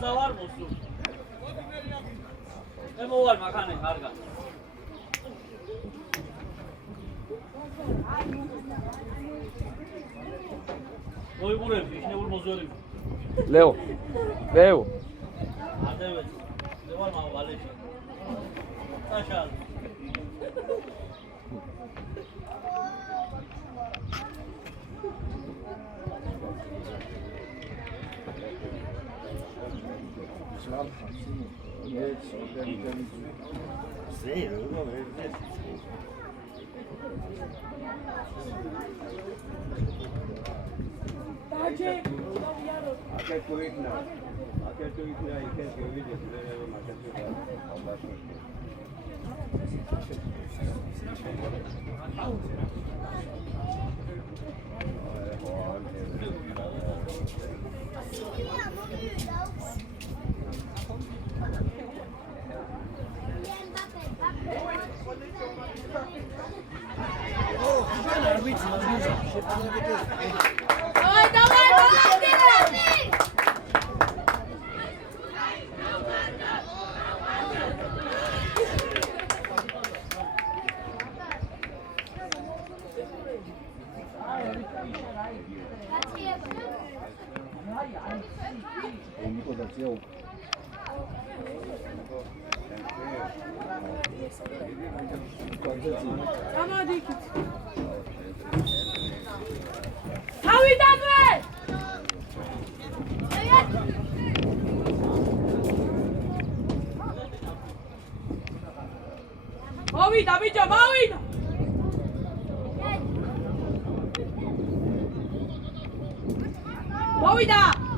ზავარ მოსულ. მოვალ მაქანე კარგად. მოიგურები, იქნებურ მოზვერები. ლეო. ადევეთ. ზევარ მაღალეში. ტაშალ. Mavida, bicho, mavida! Mavida!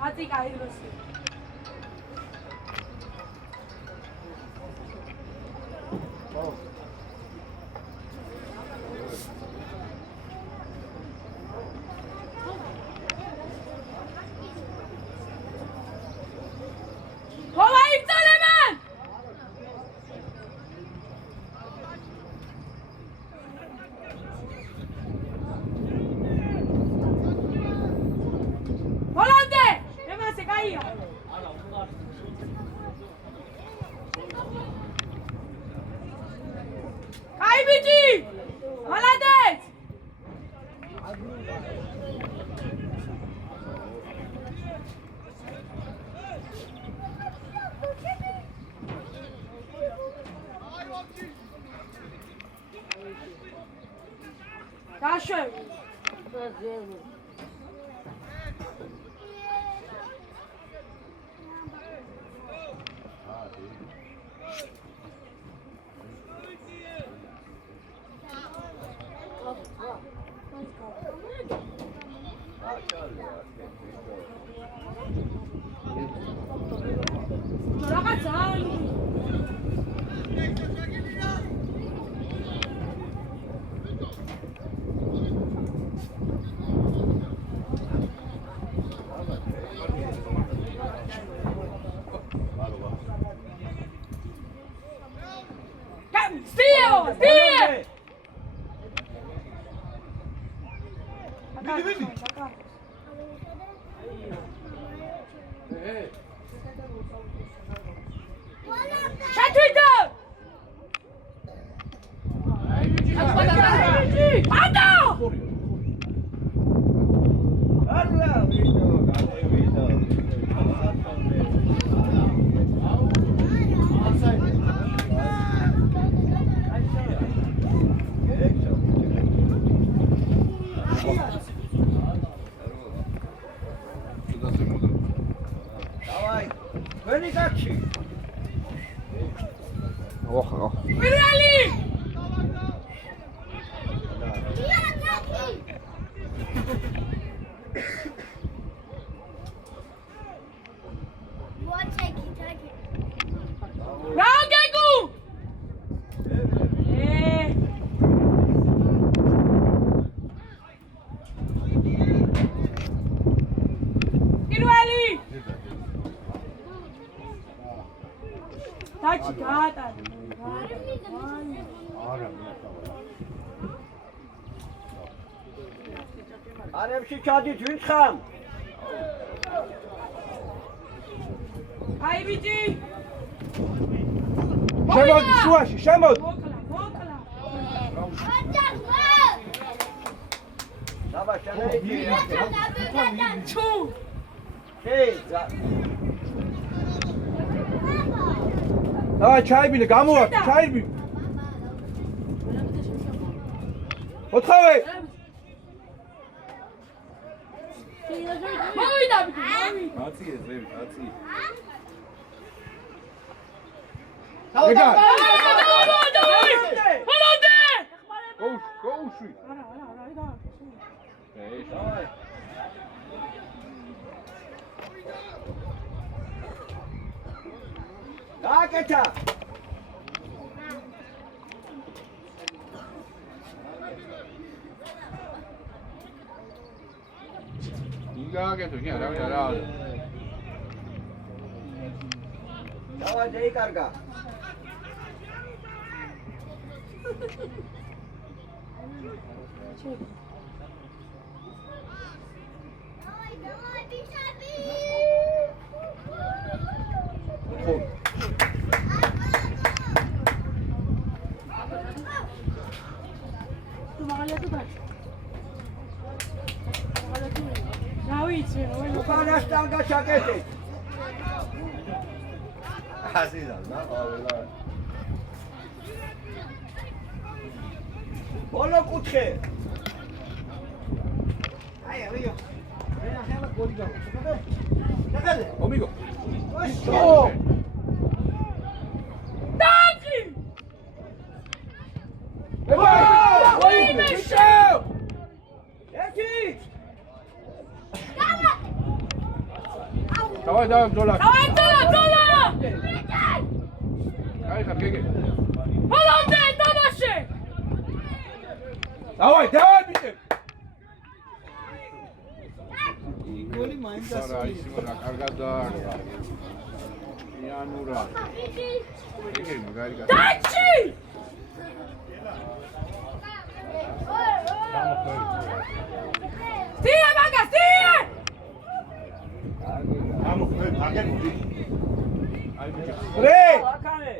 Ati kaidros. Kaşık. დაჩი გაატარე. არებში ჩადით ვინ ხამ? აი ბიჭი. შემოდი შუაში, შემოდი. მოკლა. დაბა შენეიდი. ჩუ. შეიძა. დავაი ჩაიბინე, გამოვარ, ჩაიბინე. ოთხავე. მოვიდა ბიჭი. კაცი ეს ვები, კაცი. მოვიდა. გოუშვი. არა. გააკეთა. იგააკეთო, კი არა. დავა დაიკარგა. უკანასთან გაჩაკეთეთ. ასიდან, ნაყალა. ბოლო კუთხე. ომიგო. დაჩი. დავაი, ბრძოლა. დავა. აი ხარ გეგე. ბოლომდე თამაში. დავაი, ბიჭე. არა, ისე რა კარგად დაარგა. იანურა. გეგე მაგარი გა. დაჩი. სტია მაგა, სტია. რე! აქანე.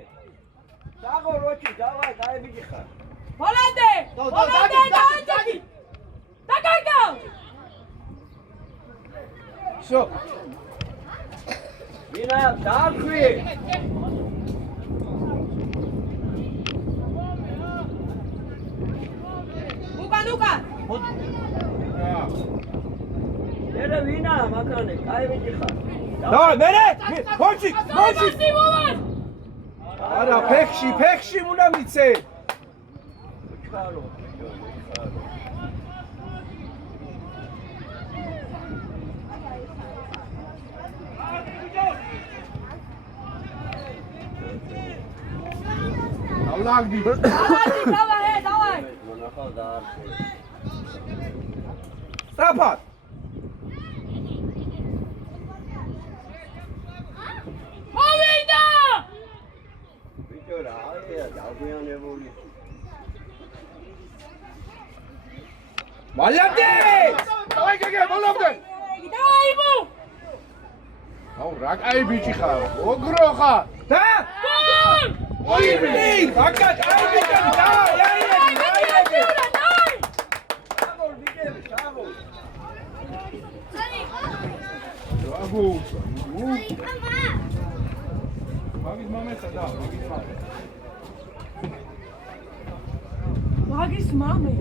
დაღო როჩი, დავა, დაებიჭი ხარ. ბოლომდე. დაჩი. დაკარგა. შო. ვინა დაახვი. უკან. ერე ვინა მაქანე, დაებიჭი ხარ. დავაი, მერე! მოჩი! სიმოვარ. არა, ფეხში უნდა მიცე. ხარო.ავლაგდი. დავაი. მონახავ დაარჩე. სწრაფად. მოვიდა. ბიჭო რა არია დაგვიანებული. მალამდე! დავაი გეგე, ბოლომდე. დაიბო. აუ რა კაი ბიჭი ხარ, ოგრო ხარ. და? გოლ! ოიბი! აკაც, აი ბიჭი, დავაი, აი. შაგოლ ბიჭები, შაგოლ. აგუ. მაგის მამესა და, მაგის მამე. მაგის მამე.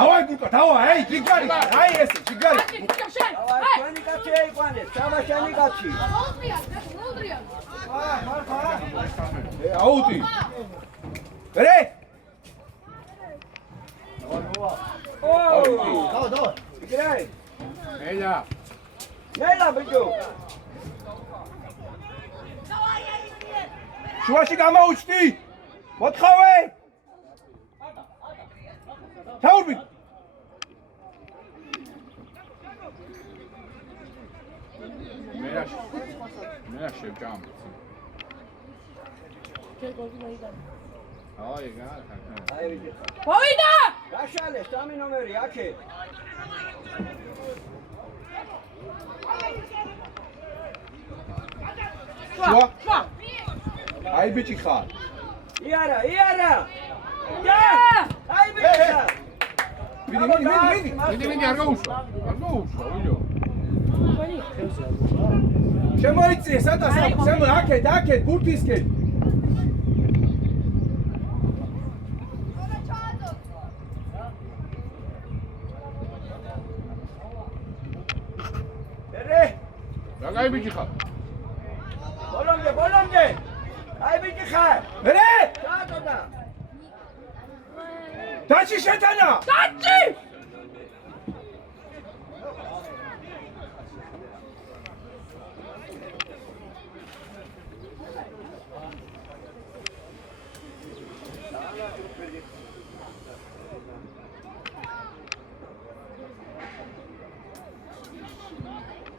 დავაი ბუკა, დავაი, ჯიგარი, აი ეს, ჯიგარი. ჩვენი კაცი აიყვანეთ, სამაშენი კაცი. აუტი. რე! დავა. იგრე. ელა. ნელა ბიჭო. შუაში გამოუჩდი. მოთხოვე. თაურბი. მე შევჭამ. აი გახა. აი ბიჭო. მოვიდა! გაშალე, 3 ნომერი აქე. შვა! აი ბიჭი ხარ. იარა. და! აი ბიჭი ხარ. მიდი არ გაუშვა. ვიდეო. შემოიწიე, სადაც აქეთ, ბურთისკენ. რა კაი ბიჭი ხარ? ბოლომდე. აი ბიჭი ხარ. მერე? დაატოდა. დაჩი შეტანა. დაჩი!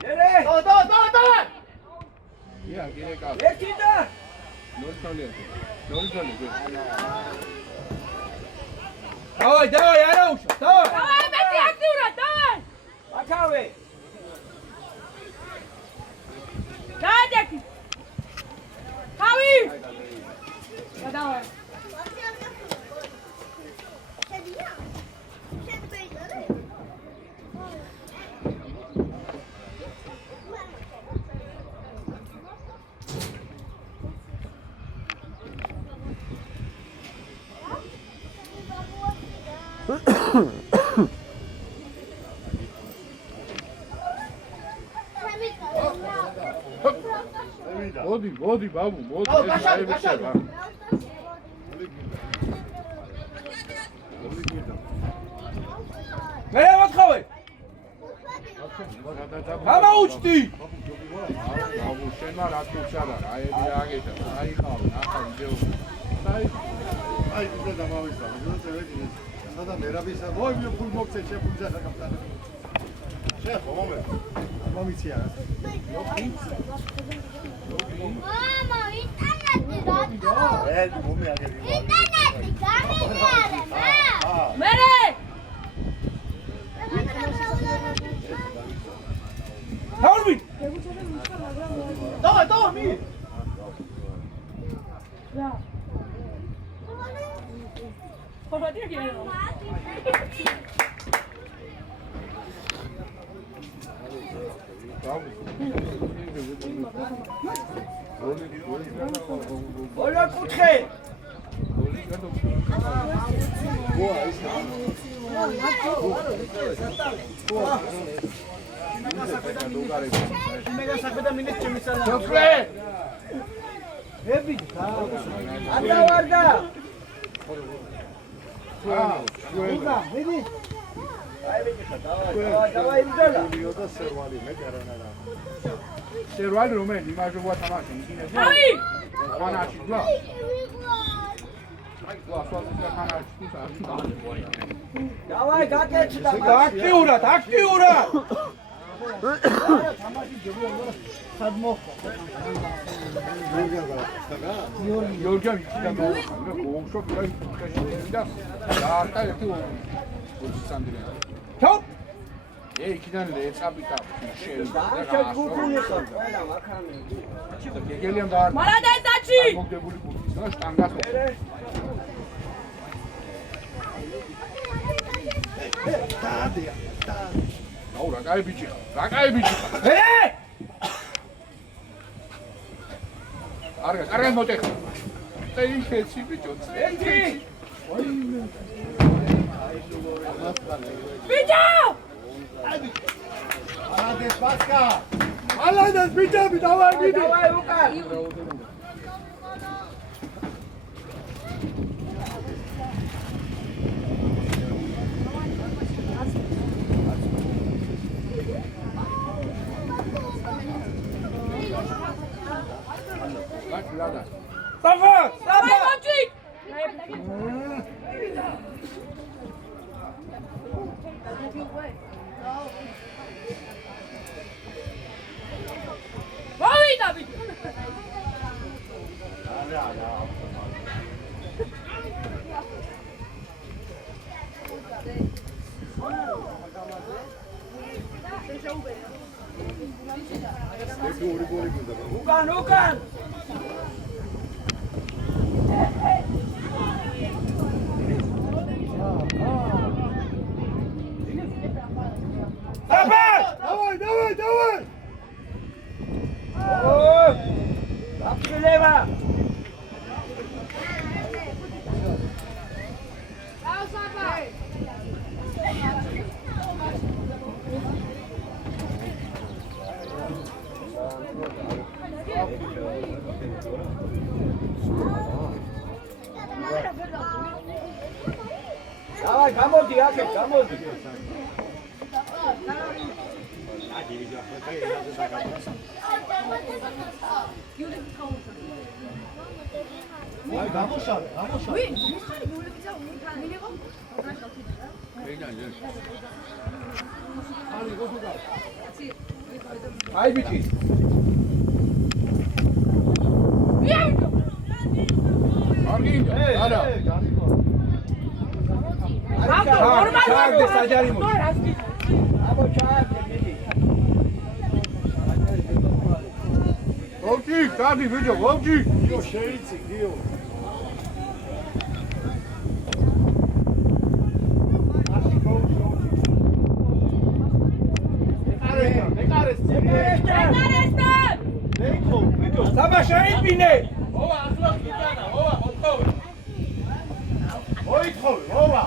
მერე? და. ია, კიდე კა. ეკიდა. 0-0. დავაი, არა უშვა, დავაი. დავაი, მეტი აქტიურად, დავაი! აქავე. დაადექი! თავი! დავაი. მოდი ბაბუ, აი ვიშება. მე მოთხოვე. გამაუჩდი. ბაბუ, შენ რა თქმა აი აგეთა, აი ხავ, ნახა ვიდეო. აი კიდე დამავიდა. სადა მერაბისა, მოი მე ფულ მოგცე შეფულზა საკაპტანი. შეხო მომე. მომიცია. Mama, internet radio. მომე აგები. Internet გამიგარე, მა. მერე! თაურბი. დავა მი. რა. ხოთი გირო. ბოლო კუთხე. სოფლე! აბა ვარდა. დავაი იმდალა. სერვალი რომელი იმაჟობა თამაში მიგინეს. თავი! ხანაში გვა. დავაი გაკეთდა. აქტიურად. იორგა იქიდან მოხდა გოუშო პროექტში და დაარტა ერთი ოცსანდრია. თო. იქიდან ეწაბიტა დააშა გუთუნი ხარ. ყველა მაქანი. გეგელიამ დაარტა. მარადა დაჩი! მოგდებული გუთის და შტანგას. დაადია. აუ რა კაი ბიჭი ხარ. კარგად მოტეხა. წეიხეცი ბიჭო. ბიჭო! ალადეს ბასკა. ალადეს ბიჭები დავაი მიდი. დავაი უკან. უკან Давай! აფშილება დავაი გამოდი აქეთ გამოდი აი გამოსალე აი ბიჭი არა ჩააგდე საჯარი მოდი აბო ჩააგდე მიდი ვოვჭი კარგი ბიჭო ვოვჭი გიო შეიცი გიო საბა შეიწინე ოვა ახლა გიტანა ოვა მოთხოვე მოითხოვე მოვა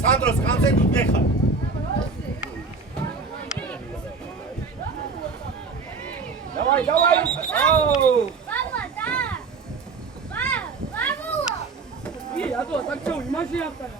სანდროს ხანზე გიხარ დავაი აუ Papa, da! Vamos! ი ატო ტაქცო იმაში აფტარა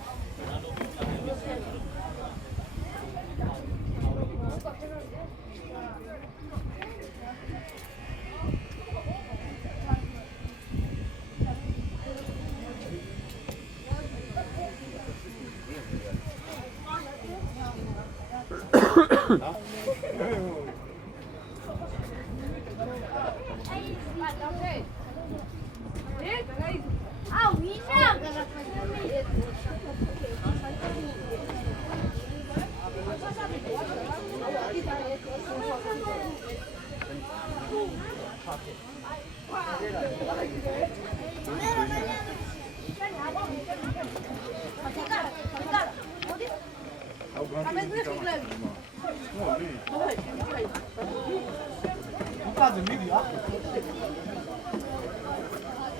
Ah, o Isha!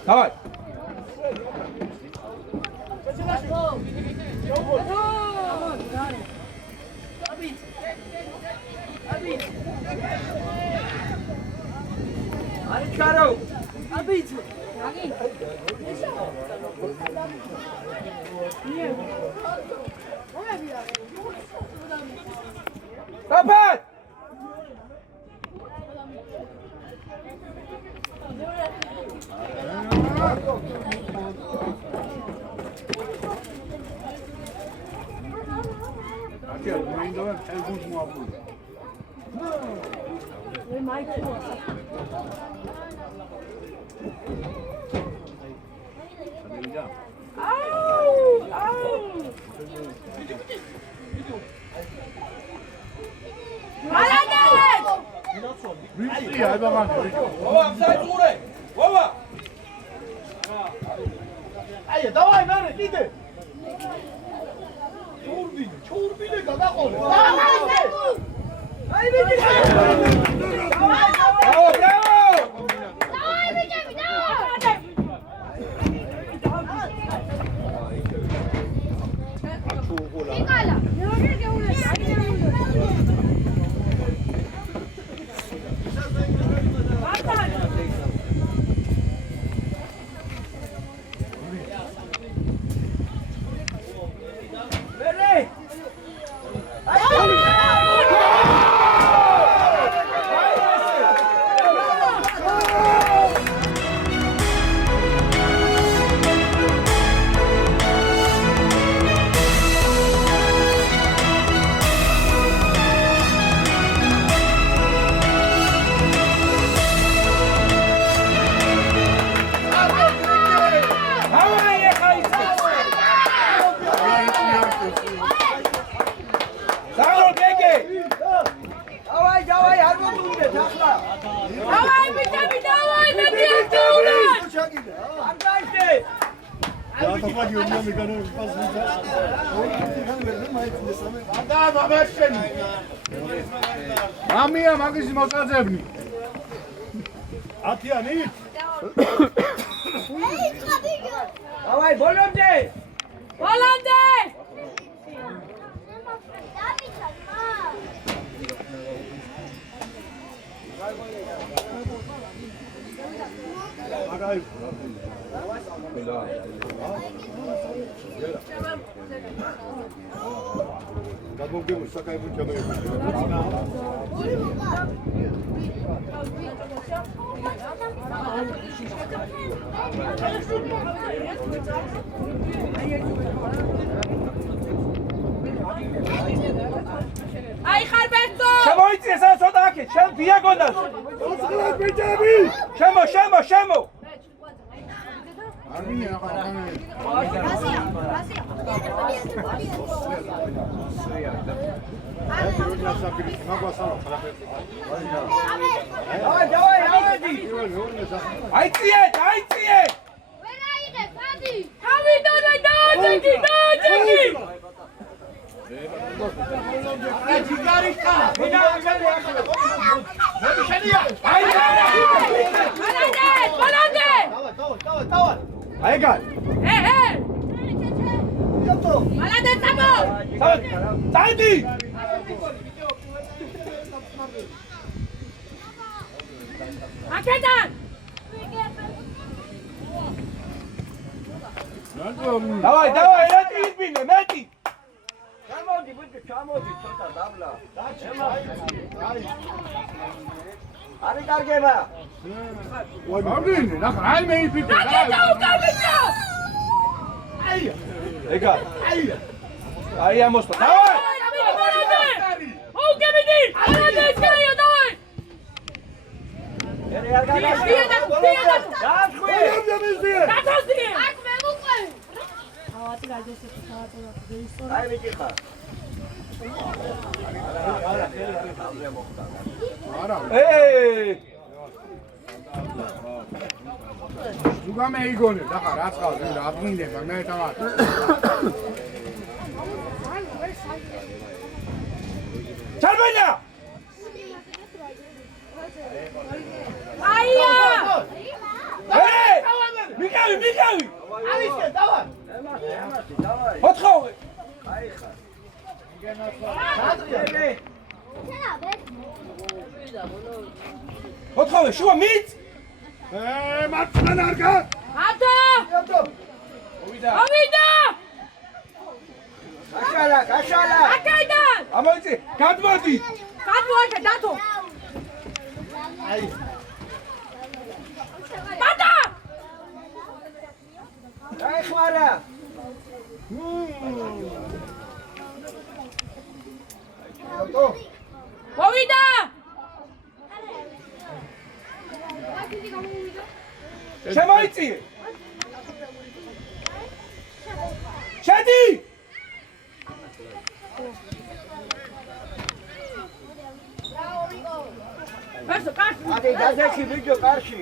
დავაი არი ჩარო აბიც დაფეთ აკია მოინდოა თელგუნს მოაფუდა მე მაიკლ ამიდა აუ მალაგალეთ ვიცი აი ბაღანი ბიჭო ოვა საიწყურე ოვა აი დავაი მერე კიდე ჩურბინე გადაყოლე აი ბიჭი ბრავო Давай, бежим, давай! Никола! მერე აი დაათაბაგი უნდა მეგანო პასვიდა. და მამაშენი. მამია მაგის მოწაძებნი. 10-იანი? Давай, ბოლომდე. ბოლომდე! აგაი. გამოგემო საკაიბო ჩამოიღო. აი ხარბერტო! შემოიწიე საცოტა აქეთ, შენ დიაგონას. ოცხლად ბიჭები! შემო. არმინე ახლა Давай, ავედი. აიწიე. ვერ აიღებ, ადი. თავიდან დააჭიკი! ჯიგარიხა! ბოლომდე! დავა! აიგარ. ბოლომდე წამო! დაიდი. აქედან! Давай, მეტი იბინე, მეტი. ჩამოდი, ცოტა დაბლა. არი კარგება. არმინე ახლა აი მე იფიქრე. უკავიჭო! ეგა. აი ამოსტა. Давай! უკავიდი! ბოლომდე ისკაიო, დავაი! ერე არ გაგაშა. დახვი. დათოსდი! აქ მე მუყვე. აი მიკითხა. არა. 누가 메이고는 나가 라스가 근데 앞인데 막내다가 잘 봤냐? 아이야! 에이! 미카위! აიშე, დავა! 어떡하고? 어떡하고? 슈가 밑? მართლან არ გა! ათო! 오비다. ავიდა! 가샤라. აქედან! 아버지, gadmodi. გადმოაკე დათო! ბატა! აი ხმარა. მოვიდა! შემოიწიე. შედი. ვერსო კარში! აკე გაზეთი ვიდეო კარში.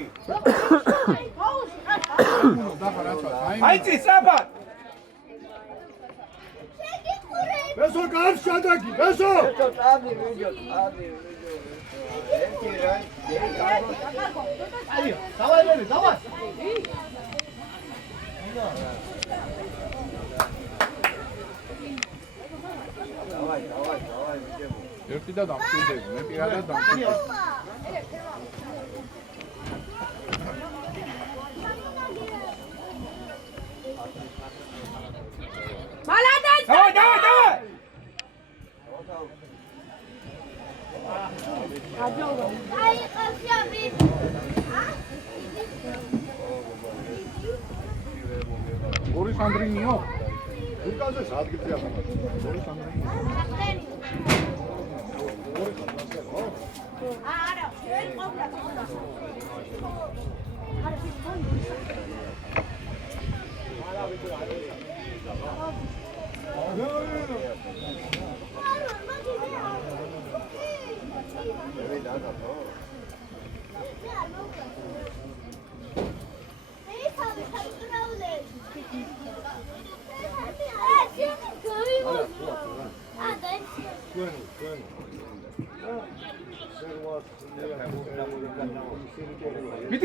나가 라스가 აიწი საფად. ესო გარს შადაგი, ესო! ეთო წადი ვიდეო. ერთი რა. აი, დავაი, დავა! დავაი ვიდეო. ერთი და დამკვიდრები მე პირადად დამკვიდრები მალადეს! დავაი. აი ყავშავი. ორი სანდრინიო უკაზე ადგილზე ახლა. ორი სანდრინიო არა, ვერ ყავდა.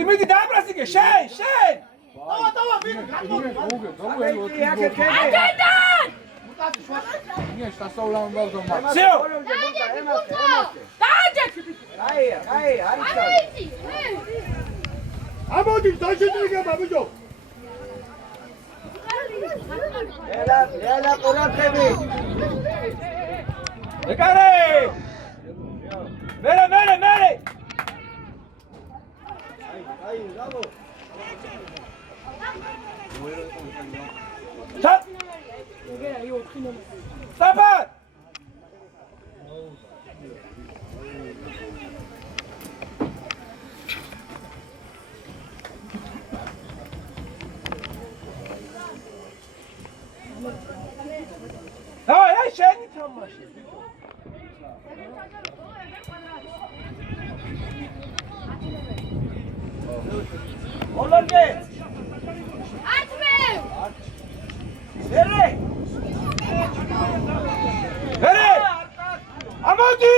მიდი დააბრასიკე შენ აჯენდან ნიე სასწაულა უნდა ვზომავ. სიო დააჯექი აი, არის და. აიცი. ამოდი დაჟინდება ბიჭო. ელა ყურადღები. ეკარე მერე აი, ზავო. ჩატ საფარ აი შენი თამაში ოლორგე. ათმე. ერე. ამოდი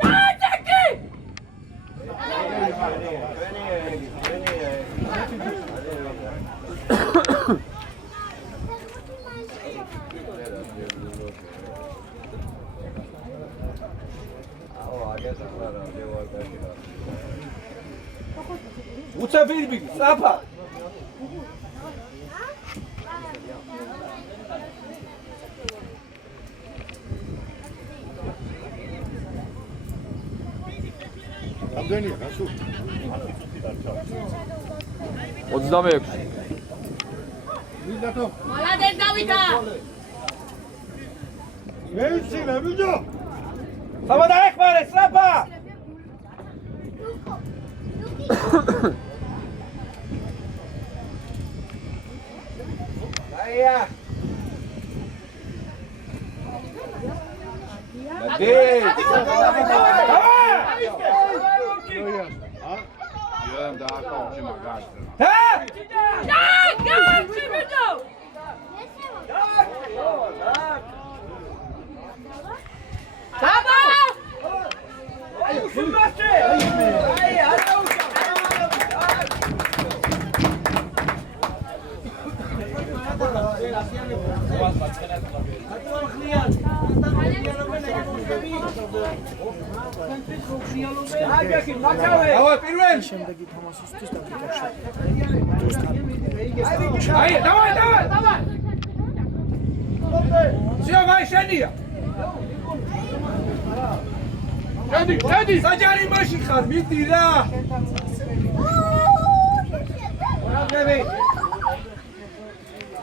დააჯექი უცა ბირბი საფა რამდენია გასულ? 26. მიდათო. მალადეს დავითა მე ვიცი რა ბიჭო. საფა დაეხმარე საფა აია. იამ დააკავ შემა გასწრა. გაჩი ბიჭო დაბა აი, შუმასე. აი, არაუშა. აჯექი, მაგავე. ავა პირველ შემდეგი თამაშისთვის დაგიკავშირე. აი დავაი სიო მაი შენია შედი საჯარი მაში ხარ მიდი რა ყურადღები.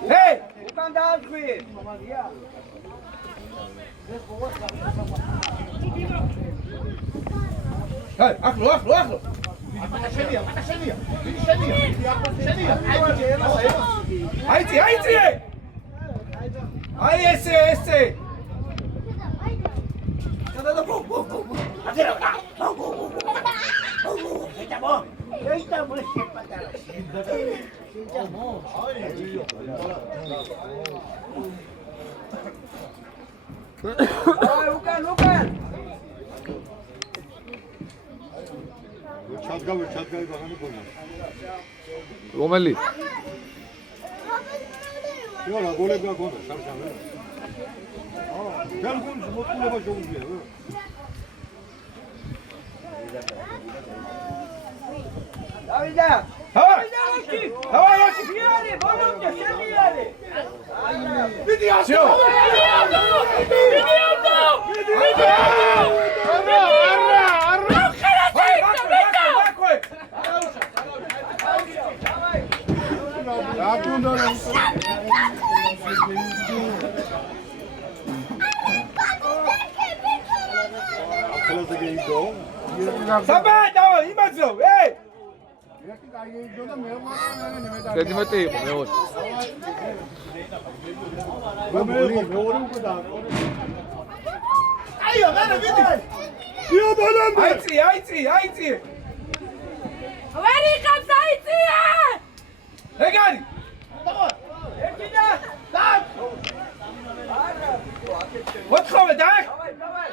ჰეი უკან დაახვი. ჰეი ახლო აიცი აი ესე აი, უკან. ჩადგავე ბაღანი გონა. რომელი? იო რა გოლები გაგონა შარშავე. გალგუნს მოწყულება შეუძლია. დავიდა. დავაი ფიარი, ბოლომდე შემიარე. სიო დააკუნდა რა. ახალაზე გეიდო. საბა დავა იმაძო ეი ერთი გაიგეიდო და მე ვარ 11 იყო მეორე. მეორე უკვე დააკო. აიო, მერე ვიდი. იო ბოლომდე. აიცი ვერი ხავს აიცია ეგარი ერთი და. მოთხოვე დაეხ დავაი.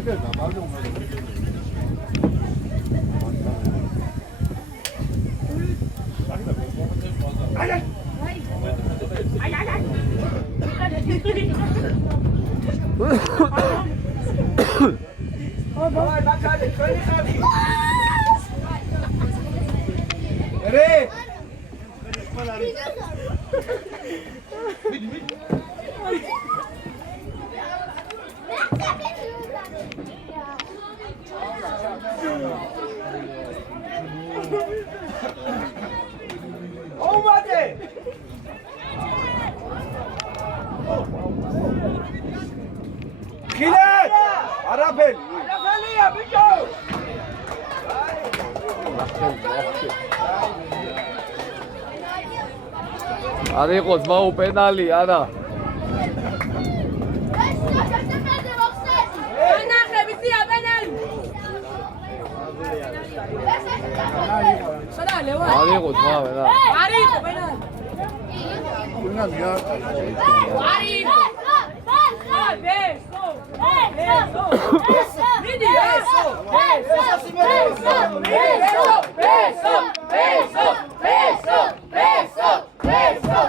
Ebe zaballı olmalı. Давай, Макарик, поехали. रे olmadı. Kiler. Arapel. Arapel ya bir go. არ იყოს მაუ პენალი არა ანახები ძია პენალი სადა ლევა არ იყოს მაუ რა არ იყო პენალი Buna ya. არ იყო ბესო ბესო მიდი ბესო ბესო ბესო ბესო ბესო ბესო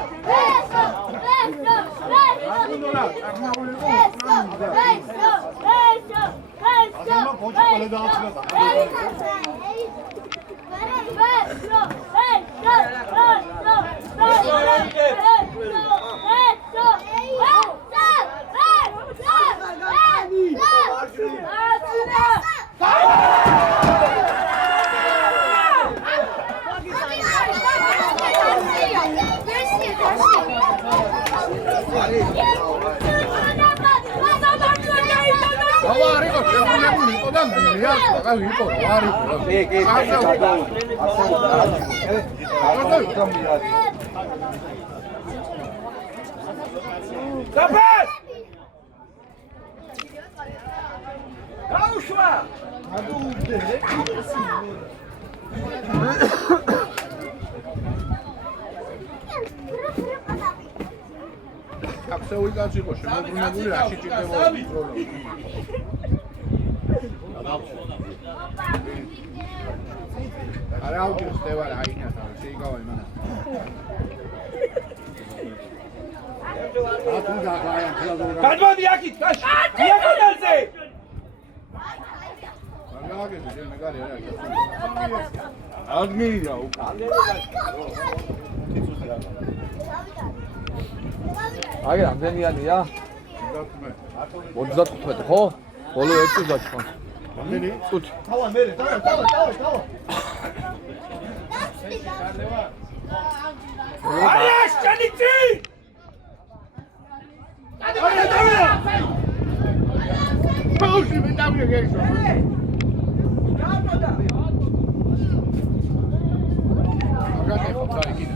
Давай, Рика, я не буду, куда мне? Я пока Рика, Kapat! Kavuşma! Აფსეული კაცი იყო, შემოbrunებული რაში ჭირდება პრობლემა. არა აუგიოს ხდება რა ინათა, შეიკავა იმანა. ათუ დაგაიან ფლაზურა. Kadmadi yakit, kaç! Yakadalse! მაგაგები შენ მეგარი არა. აგმირია უკა. აი რამდენიანია 35 ხო? ბოლო 1 წუთი დაჩქვა. რამდენი? წუთი. Ayaş, canitsi! ბაუში მე დავიგეშო. მაგათი ხო წარი კიდე.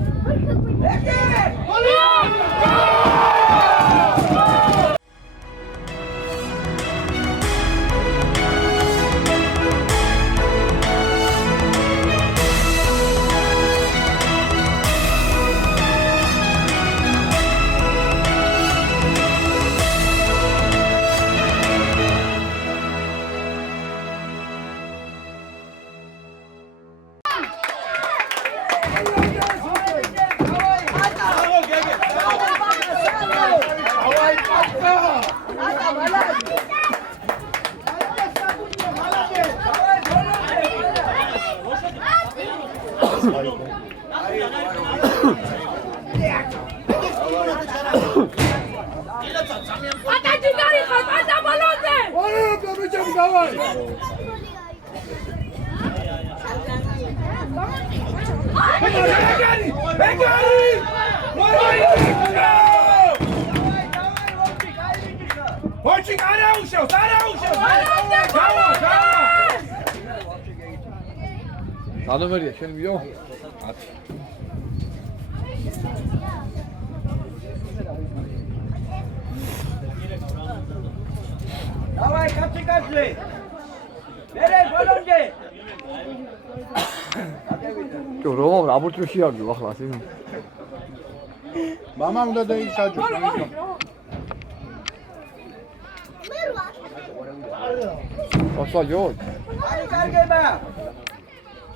Horçik ara uşağı, ara uşağı. დანომერია შენ ვიდეო 10 Давай, капчикаджи. Бери, болонჯე. კი რომ რაბურთი შეაგდო ახლა ასე მამა უნდა დაისაჯოს. მე რა ოსვა ჯორჯ. აი კარგება.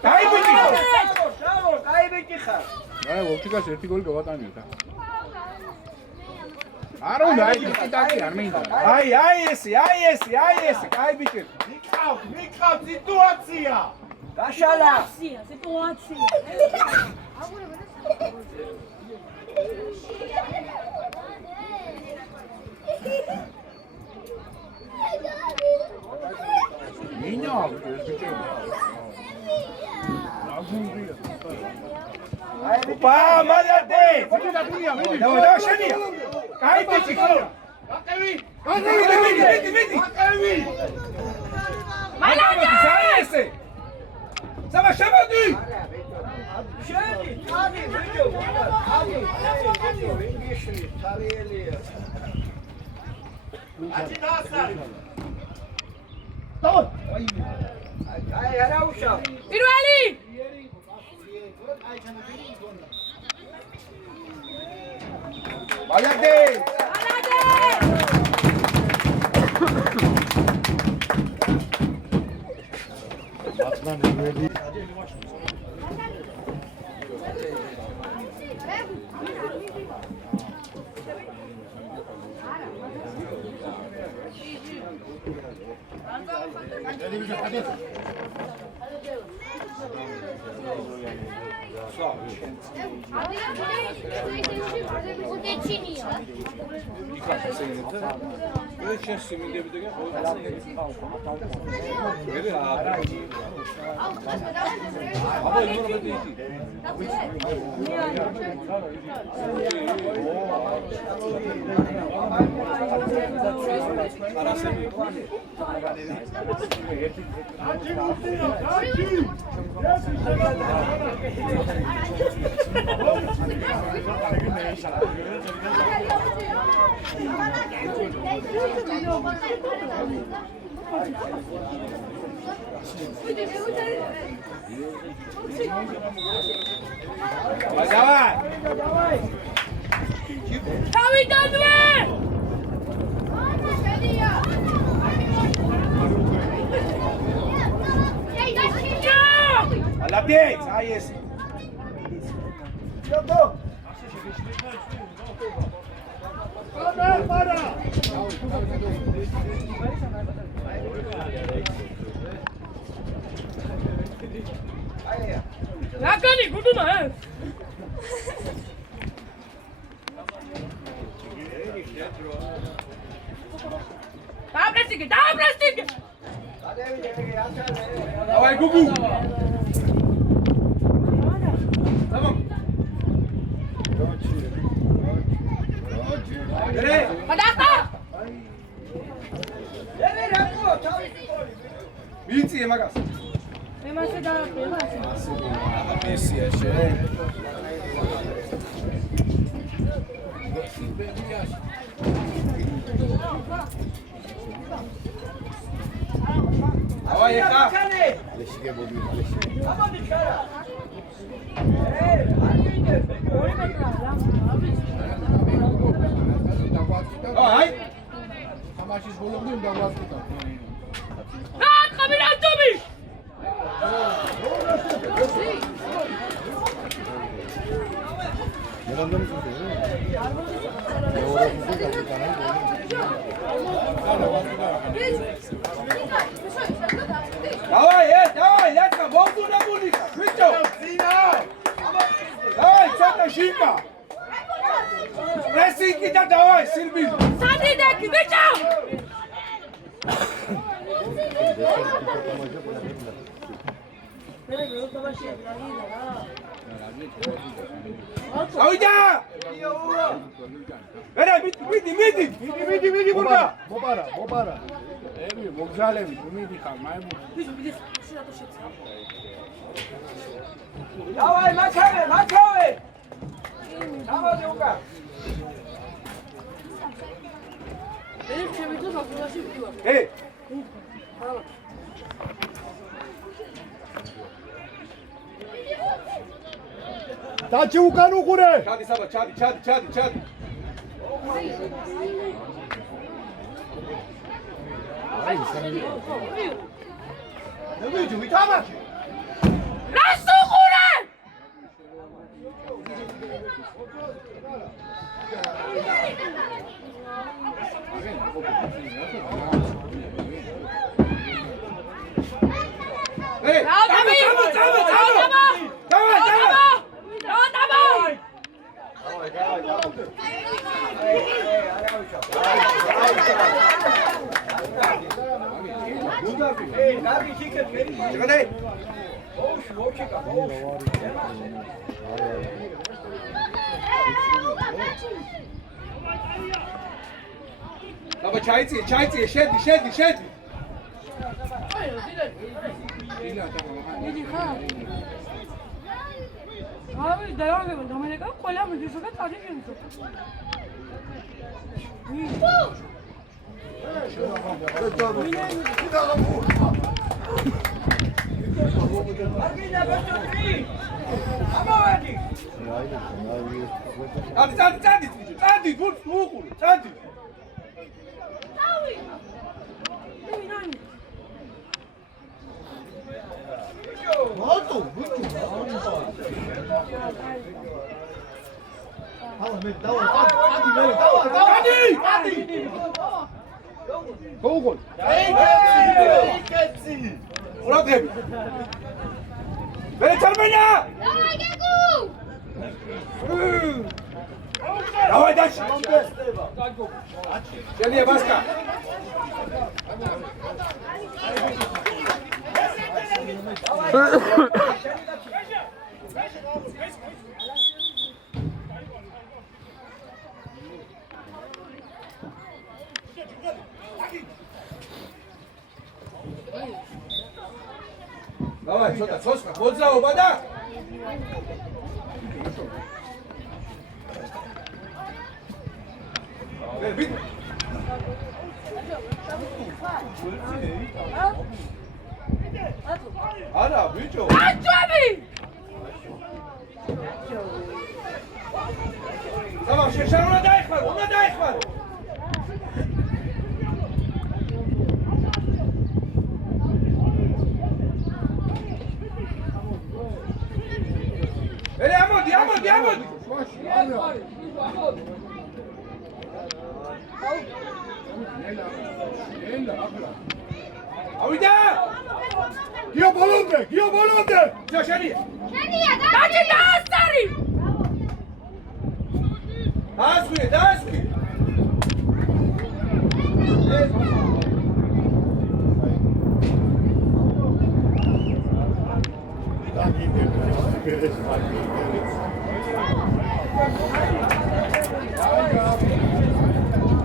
დაიბიჭი. ბრავო, გაიბიჭი ხარ. აი, ვოჩიკას ერთი გოლი გავატანიოთ. არ უნდა აი ტიკი-ტაკი არ მინდა. აი ესე, კაი ბიჭი. მიქავ სიტუაცია. გაშალა. სიტუაცია. მინდა ეს ბიჭი. Opa, malade! ვოჩი და დურია, მიდი. Da შენია. კაი ბიჭი. აკევი. მიდი. აკევი. მალადა! საესე. სამა შემოდი. შენი, წადი, ვიდეო. წადი, ვინგიშლი, თარიელია. აჩი დაასარი. აი, არა უშავ. პირველი! Malade! Давай! თავიდანვე! Молодец! Ai esse! რაგანი გუდუნა დაბრესტიკი Давай, Гугу! Tamam. გადახტა Ვიცი მაგას. მემასე და მემასე მესია შენ. Давай, ეხა. აი. თამაშის ბოლომდე უნდა ვასწავლო. რა კაბინეტები Давай, Ятка, волну на булика. Вичо. Давай, цата шика. Прессинги да давай, Сильви. სადიდეკი ბიჭო Авида! Вера, მიდი, ბურბა. მოპარა. ები მოგზალები, მიდი ხარ, მაიმუნ. Давай, მაქავე. დავადი უკან. დაჩი უკან უყურე. ჩადი საბა, ჩადი. ნებიჯი ვითამაშე. რას უყურე? Hey, დავდები! Gabi, fica bem. Chega daí. Oxe, vou chegar. Baba çaycı, şedi. აი დაავადება დამენეკა ყველა მიდისო და წადი გენსო. Marquinhos, vai subir. Vamos, Edi. Hadi, dur, hadi. Gol. Ulan de. Böyle çalmayın. Давай, Геку! Давай дальше. Geliye başka. Давай, что-то, соска, вот за оба, да? Бит. Ara, bicho. აჭვები! Tamam, şeşer ona daixmar. Ele amodi. Avida! Gio bolonde! Gio şeri! Şენია, დაჭი დაასწარი! Daski!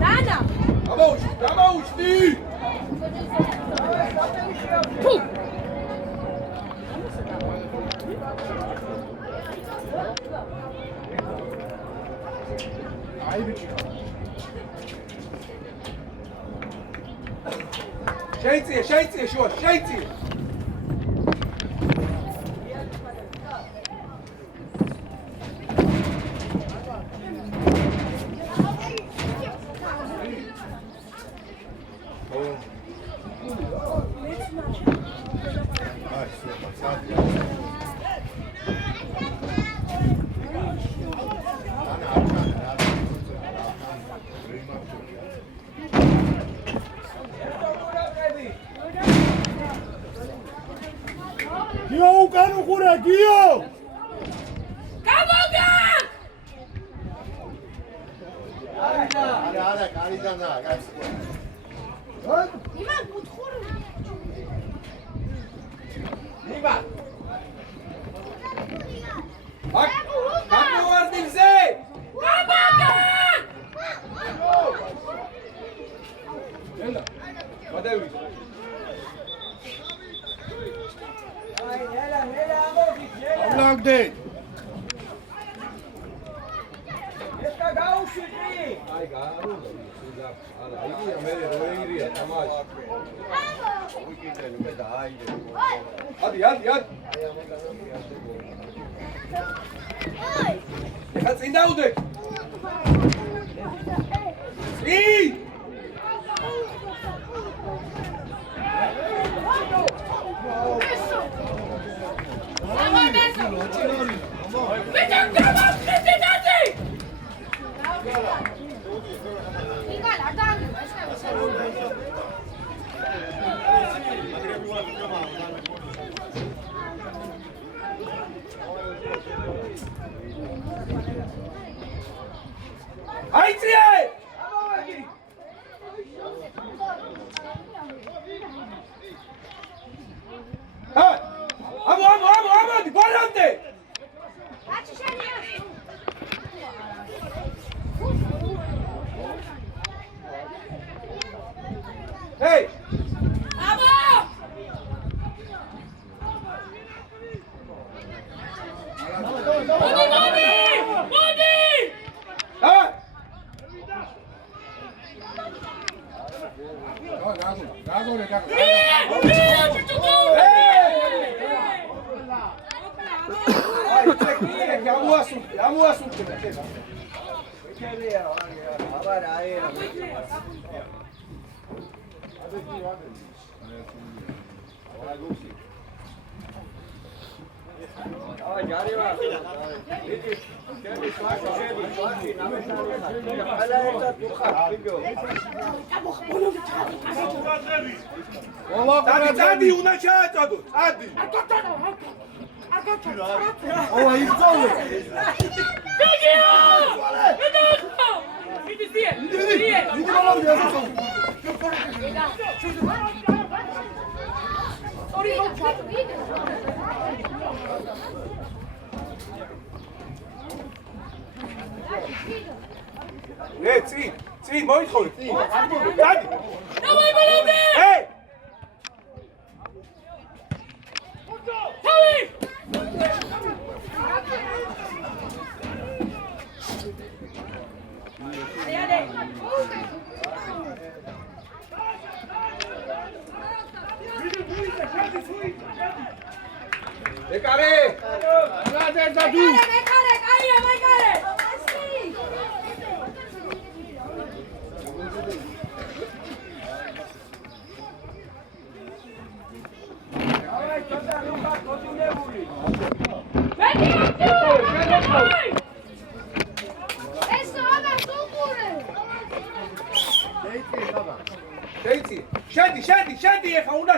ნანა! Amauçti! Şeyciye şu an, şeyciye. Gio, cano cura, Gio! გამოგა! Არა, კარიდან და კაცი. იმან გუთხური. Liga. Bak ne var bize? გამოგა! Gel. Hadi yürü. Nela, amodi. Avlagde. Esta gaúcho, Ay garoto. Ala, iyi ya mere roiri ya tamam. Hadi. Hadi sen de udek. İyi. გაგორე Წადი უნდა ჩააწოდო, წადი. წინ მოითხოვე. წადი. დავაი ბოლომდე! ჰეი! თავი! ეკარე! მეკარე, კაია, მეკარე! შედი ეხა უნდა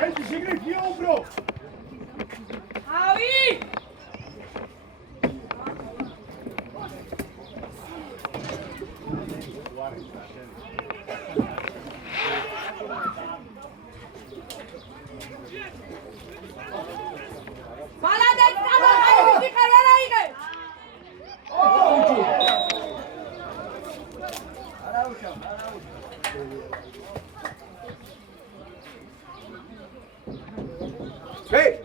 შედი შიგნით გიო უფრო ავი! მალადეთ წამოყალიბდი ხარ აიღე! Hey!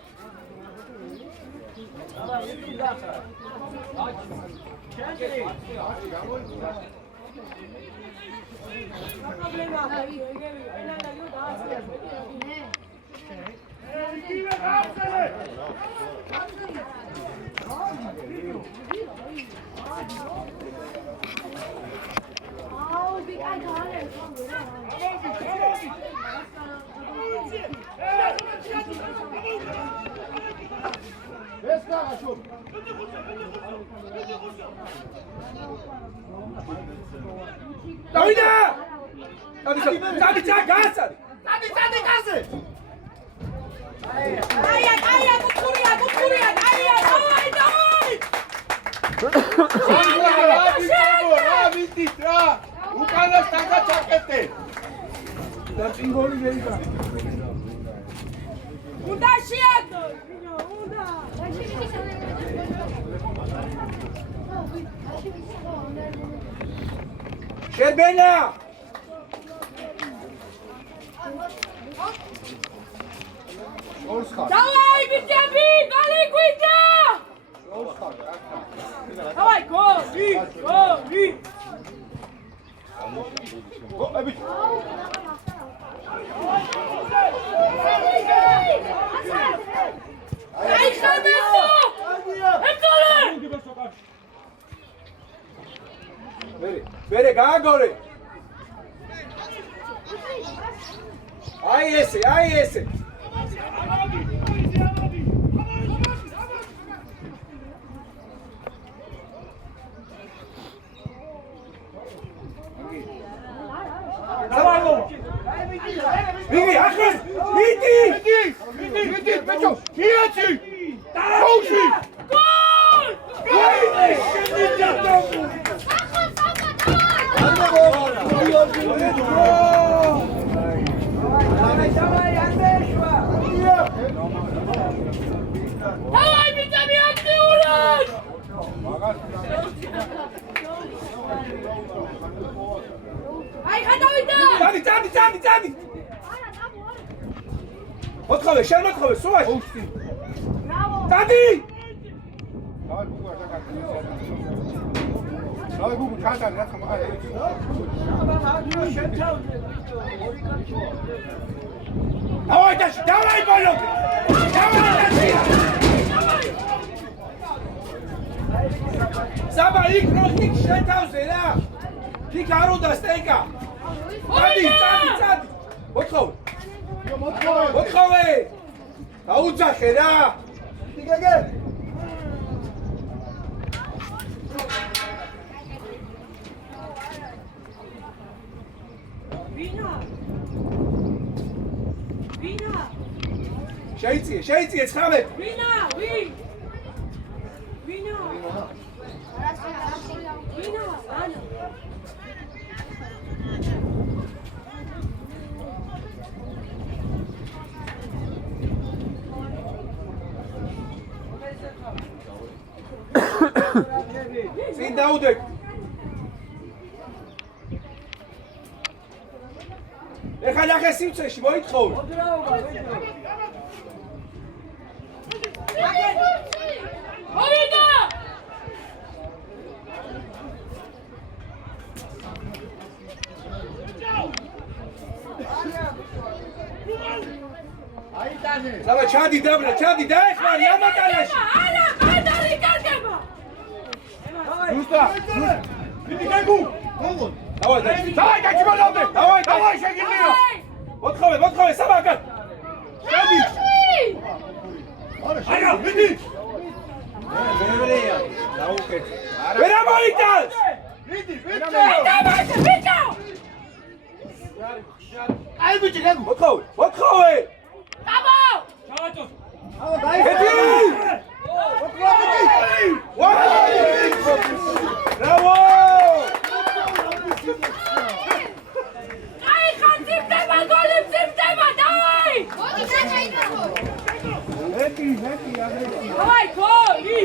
Davide! Dadi gasa! Dadi gasa! Kaya, bukuria, kaya, davai! უკანა სტაკა ჩაკეტე და წინგოლი გეიკა უნდა შეაგდო უნდა შერბენა დავაი ბიჭები გალიგვიდა დავაი გოლი აი ხამესო ეკოლე ბერე გააგორე აი ესე Vivi, achas! Miti! ბეჭო მიეცი დაუში გოლ დავაი ბიჭები აქტიურად აი ხადავიდა Წადი! მოთხოვე, შენ მოთხოვე, სუვაში! ოუსი Წადი! დაი უგა და რავი გუგუ ჩატარე რა თქმა უნდა. დავაი დაში, დავაი ბოლოკი. დავაი დაში. საბა იქ როიქ შეთავზე რა. იქ არ უნდა სტეკა. წადი. მოთხოვე. დაუძახე რა. იგეგე. ვინა შეიწიე 19 ვინა ანა წინ დაუდეკ ეხლა ნახე სიმწეში მოითხოვე მოვიდა საბა ჩადი დაბრა ჩადი დაეხმარი ამატანაში ანა გადარი კარგება ზუსტა მიდი გეგუ დავაი დაჭი მოლავდე დავაი შეგიძლია მოთხოვე საბა გან ჩადი არა მიდი მერეა დაუკეთე ვერა მოიტანს მიდი ბიჭო აი ბიჭი გეგუ მოთხოვე აბა Edi! Bravo! აი ხანძიფდება გოლი მძიფდება დავაი დავაი გოლი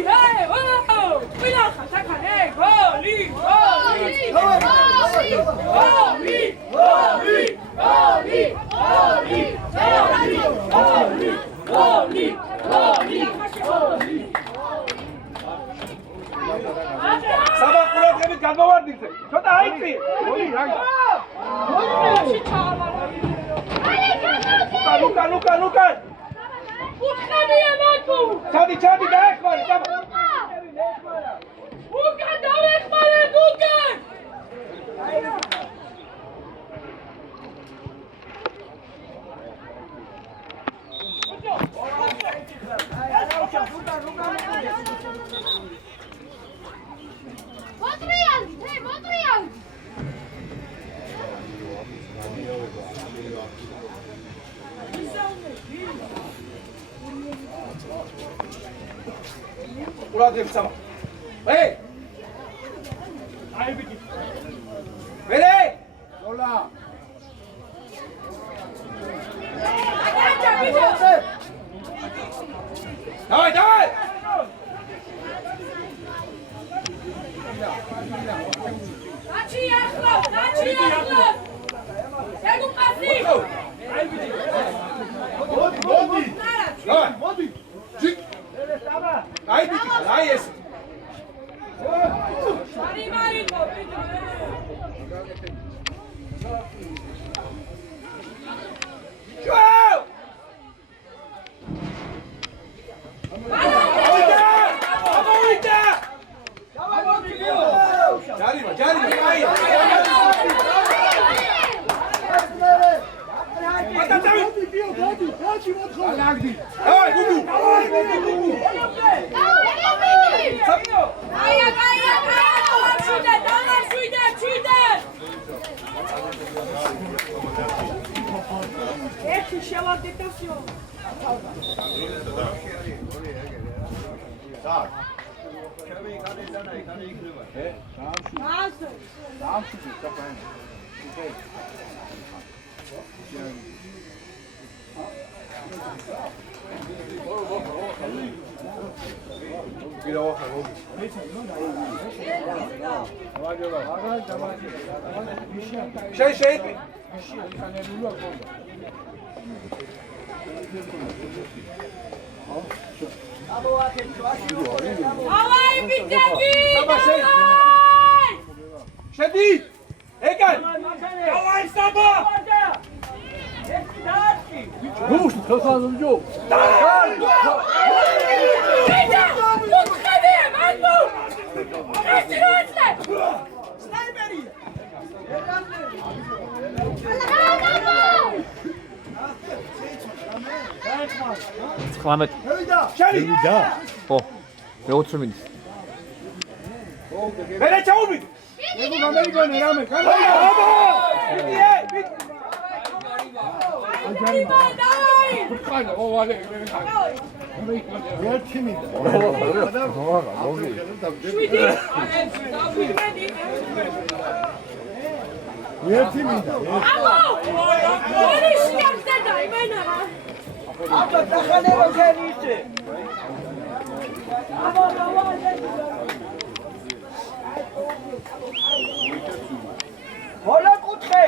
ვინა ხარ საკანე გოლი საბა ყურადღებით გამოვარდნიზე ცოტა აიწი ლუკა უხანია მაგუ ჩადი დაეხმარი საბა უკან დავეხმარე უკან მოტრიალ ყურადღებით საბა აი ბიჭი ვერე ოლა დავაი ნაჩი ახლა ეგ უყასი მოდი აი ბიჭი აი ეს არი მაინო ბიჭო ჯოუ ჯარიმა აი ალაგდი დავაი გუგუ ერთი შევარდეთ და всё. შეიძლება Давай, битяги! Давай! Давай! შედი ეგან დავაი საბა გუშ ხალხანჯო ხამეთ შევიდა ო მე 4 მინუტი მე ჩაუმი ეგ ამერიკანე რამე ხანა ოვალე ერთი მინდა ერთი მინდა ბოლა კუთხე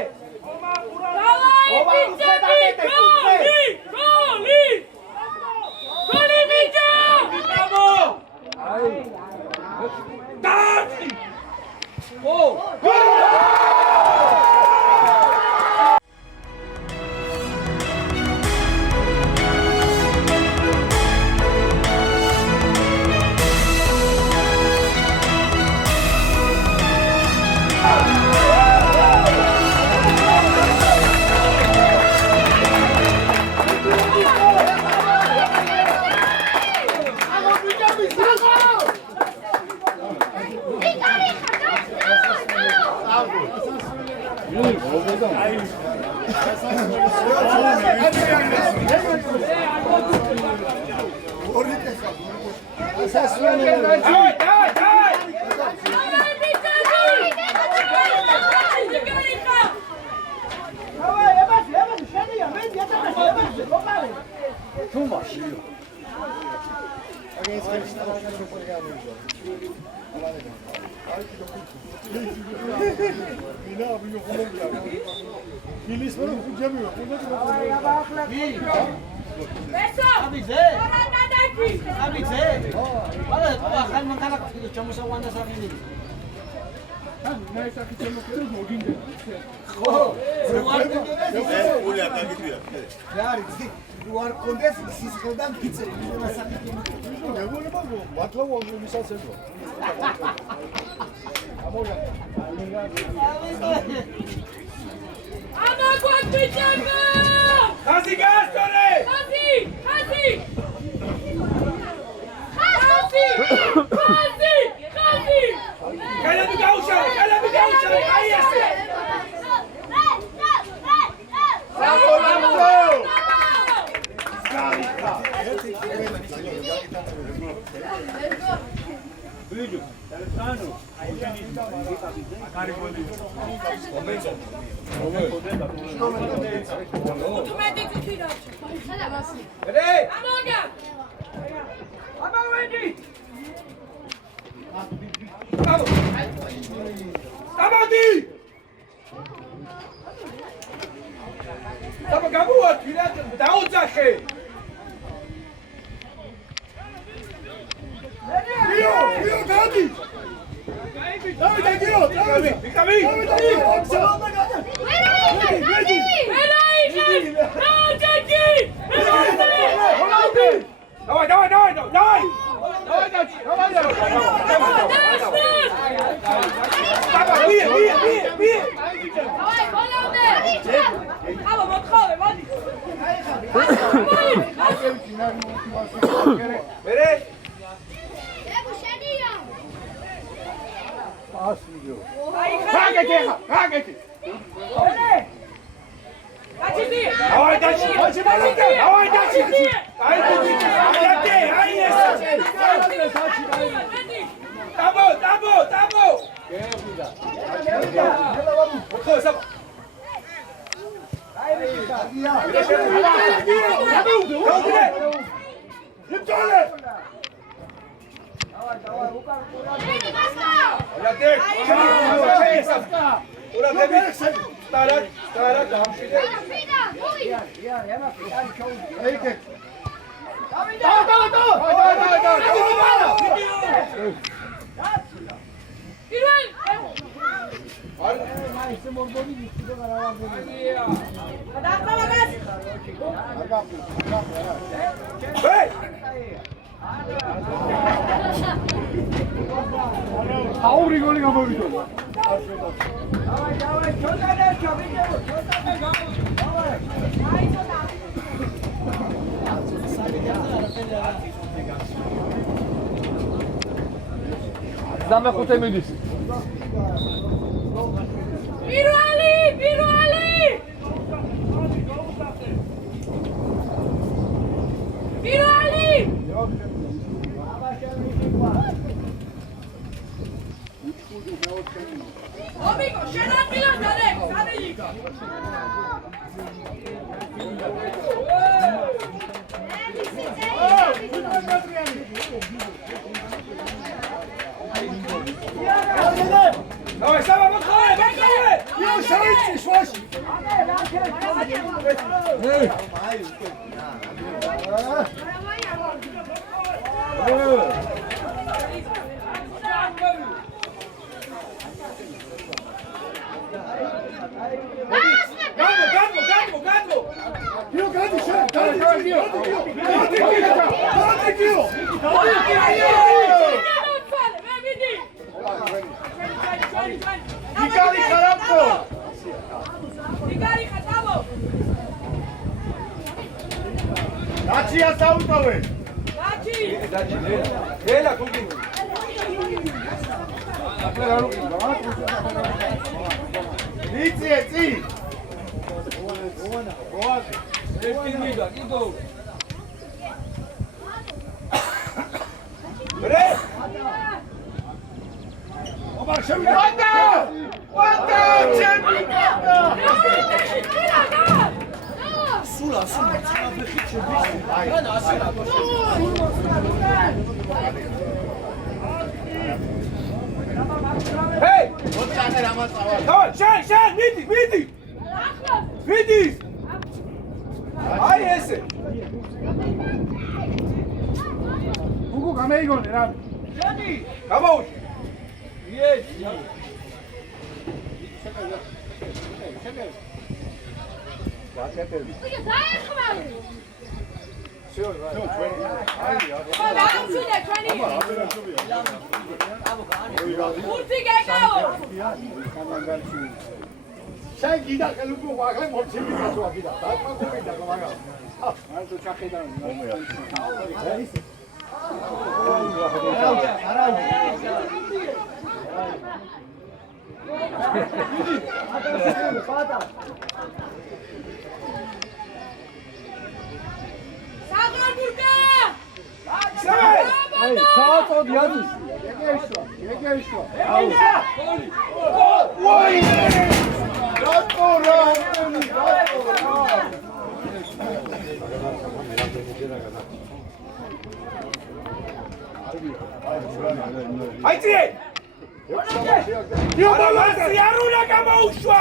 აური გოლი გამოვიდო. დამეხუთე მიდის. პირველი! ომიკო, შენ ადგილას დადე, სადეიი. Давай, сама подходи! Я шарите, шваш! Έλα, κόκκινο. Έτσι, έτσι. Hey! Давай, შენ, მიდი! მიდი! აი ესე. გუგუ გამეიგონე რა. გამოვში. შენ გიდა ხელუგუ ვაღლე მომცემი გასვა გიდა. დაწყობიდა გოგა. აი თუ ჩახედა. აი, ჩააწოდი ადის. ეგეიშვა. ვაი! რატო? აი ძიე! იობალასი არულა გამოუშვა!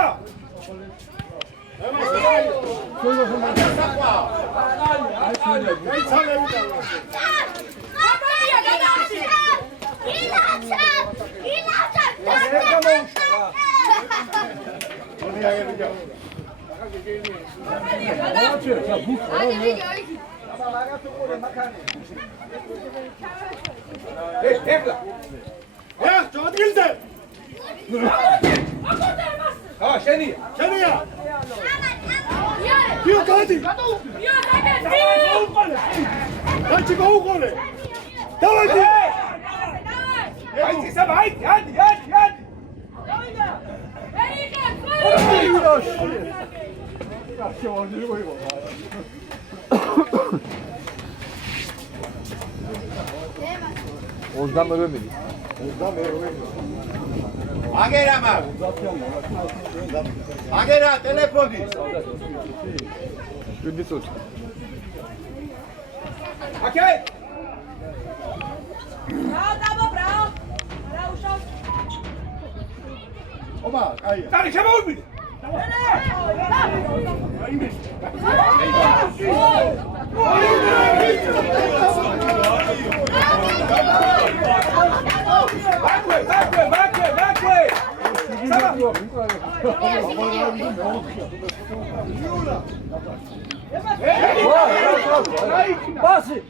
შენია! იო გადი! დაჩი გაუყოლე! დავადი! აი საბა, აი! აგერა ტელეფონი. ვიდიცოთ. ოკეი! Bravo! ობა, კაია. დარი შემოუვიდე! მაკვე! Pasi.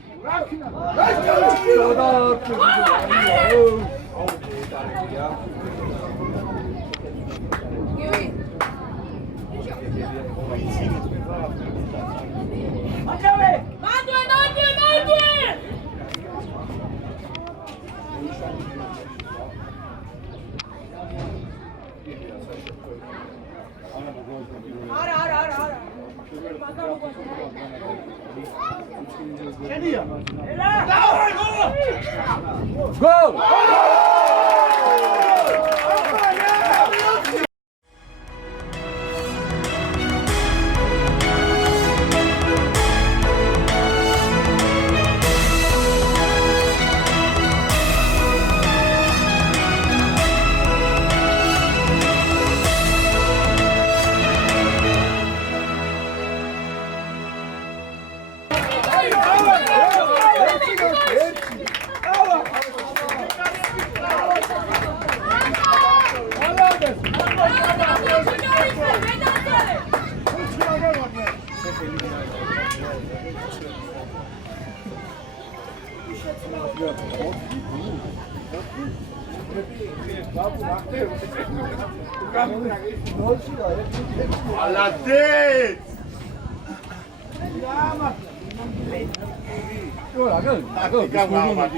Go! Молодец! Тактика мама.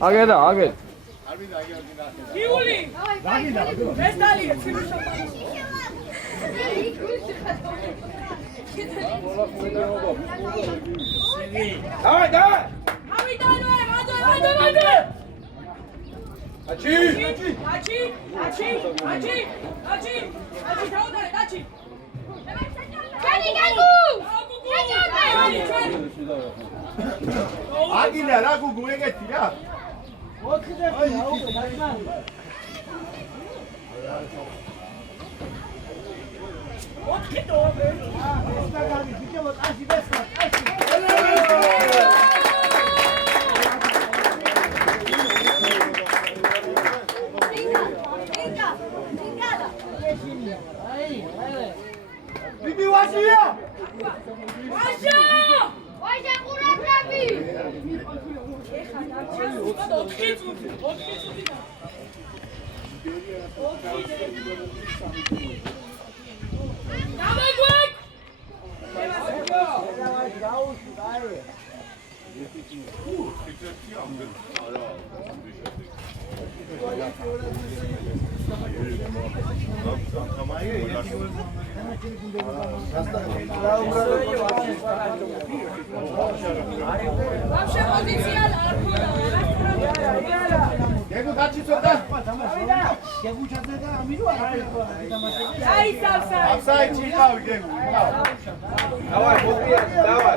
Აგედა, აგეთ. Иули! ეს დალია ციმიშა. Давай, давай! ავიდანვე, მადე! Ачи! აჩი, დაუდარე, დაჩი. Чани гагу! აგინა რა გუგუ ეგეთი რა? ბიბი ვაშია! ვაშა! ვაჟა ყურადღები! ეხა დარჩა 4 წუთი. დამეგვეკ! Вообще позиция გეგო გაჩიცოდა? Ай, савса. აფსაიდში იყავი გეგო. Давай, Бодрия, давай.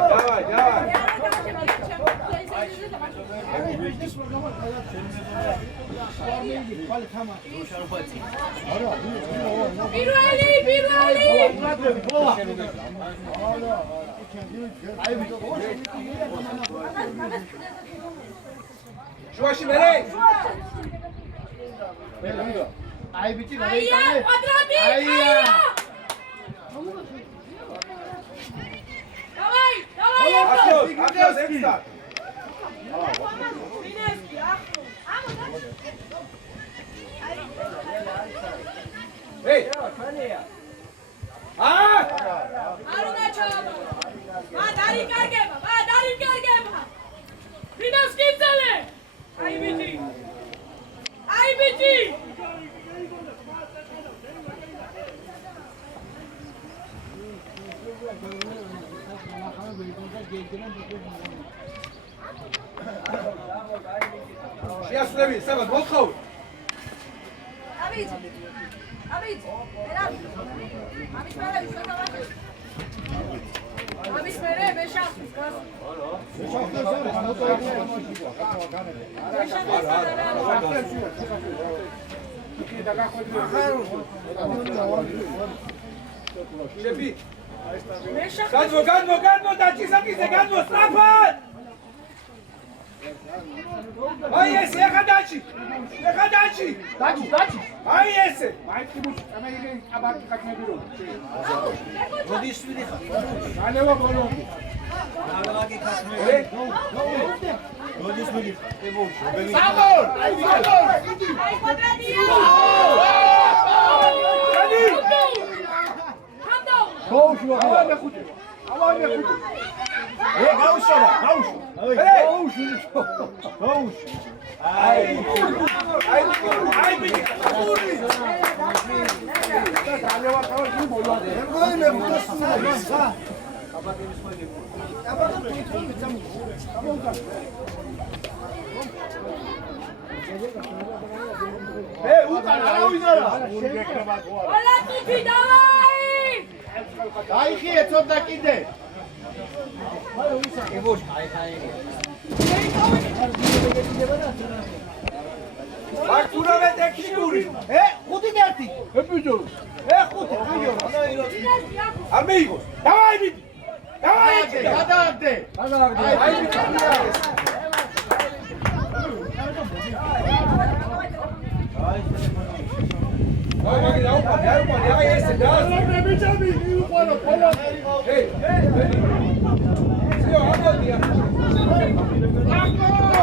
შუაში მერე. აი ბიჭი Аია, კვადრატი. Аია. Давай. ახლოს ექსტა. Მინესკი, ახლო. ეი. არულა ჩავა. მა დარი კარგება. მინესკი წალე. აი ბიჭი. შეასრულები, საბად მოთხოვ. Abid. Abid, mere beşaxtız qas. შეფი. გადმო დაჭისაკიზე, გადმო სწრაფად. აი ეს ეხა დაჭი დაჩი. აი ესე. მაიკლი ბუჩი, ამერიკელი აბაკი ხათმები რო. მოდი შვილი ხარ. განევა ბოლომდე. მოდი შვილი ხარ. საბორ! აი საბორ! აი კვადრატია. ჩადი. ხანდო. გოუშვა. ავა მეხუთე. გაუშვა. აი ბიჭი. გული. განევა თავი ბოლომდე. უკან არავინ არა. ყველა წუთი დავაი. დაიხიე ცოტა კიდე. აქ თუნდაც ტექნიკური. ხუთი მერტი. ეპიზო. ხუთი. არ მეიგოს. დავაი ბიჭი. დავაი ბიჭი. გადააგდე. აი ბიჭი. აი მაგი დაუყარე, აი ესე და. ბიჭები, მიუყვანო ყველა. ჰეი, ჰეი. სიო, ამოდია. აკო!